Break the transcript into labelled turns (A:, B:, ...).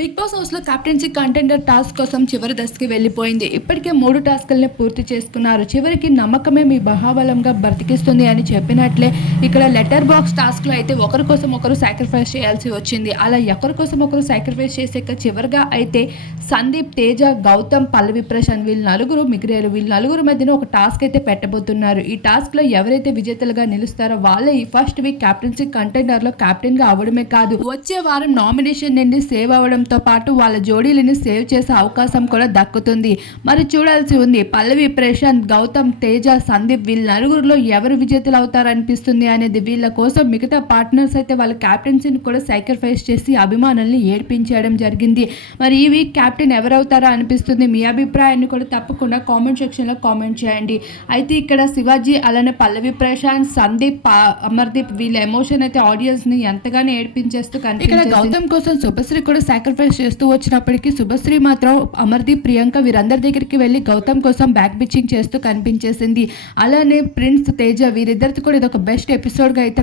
A: Big Boss హౌస్లో captaincy contender task కోసం చివరి దశకి వెళ్ళిపోయింది. ఇప్పటికే మూడు టాస్క్లని పూర్తి చేసుకున్నారు. చివరికి నమ్మకమే మీ బహాబలంగా బ్రతికిస్తుంది అని చెప్పినట్లే ఇక్కడ లెటర్ బాక్స్ టాస్క్లో అయితే ఒకరి కోసం ఒకరు సాక్రిఫైస్ చేయాల్సి వచ్చింది. అలా ఒకరి కోసం ఒకరు సాక్రిఫైస్ చేసాక చివరిగా అయితే సందీప్ తేజ గౌతమ్ పల్లవి ప్రశాంత్ వీళ్ళు నలుగురు మిగిలేరు వీళ్ళు నలుగురు మధ్యన ఒక టాస్క్ అయితే పెట్టబోతున్నారు. ఈ టాస్క్లో ఎవరైతే విజేతలుగా నిలుస్తారో వాళ్ళే ఈ ఫస్ట్ వీక్ కెప్టెన్సీ కంటెండర్లో కెప్టెన్గా అవడమే కాదు. వచ్చే వారం నామినేషన్ నుండి సేవ్ తో పాటు వాళ్ళ జోడీలని సేవ్ చేసే అవకాశం కూడా దక్కుతుంది. మరి చూడాల్సి ఉంది. పల్లవి ప్రశాంత్ గౌతమ్ తేజ సందీప్ వీళ్ళ నలుగురిలో ఎవరు విజేతలు అవుతారనిపిస్తుంది అనేది వీళ్ళ కోసం మిగతా పార్ట్నర్స్ అయితే వాళ్ళ క్యాప్టెన్సీని కూడా సాక్రిఫైస్ చేసి అభిమానుల్ని ఏడ్పించేయడం జరిగింది. మరి ఈ వీక్ క్యాప్టెన్ ఎవరవుతారా అనిపిస్తుంది? మీ అభిప్రాయాన్ని కూడా తప్పకుండా కామెంట్ సెక్షన్లో కామెంట్ చేయండి. అయితే ఇక్కడ శివాజీ అలానే పల్లవి ప్రశాంత్ సందీప్ అమర్దీప్ వీళ్ళ ఎమోషన్ అయితే ఆడియన్స్ని ఎంతగానో ఏడ్పించేస్తూ ఇక్కడ గౌతమ్ కోసం శుభశ్రీ కూడా సాక్రిఫైస్ చేస్తూ వచ్చినప్పటికీ శుభశ్రీ మాత్రం అమర్దీప్ ప్రియాంక వీరందరి దగ్గరికి వెళ్ళి గౌతమ్ కోసం బ్యాక్ బిచ్చింగ్ చేస్తూ కనిపించేసింది. అలానే ప్రిన్స్ తేజ వీరిద్దరిది కూడా ఇది ఒక బెస్ట్ ఎపిసోడ్గా అయితే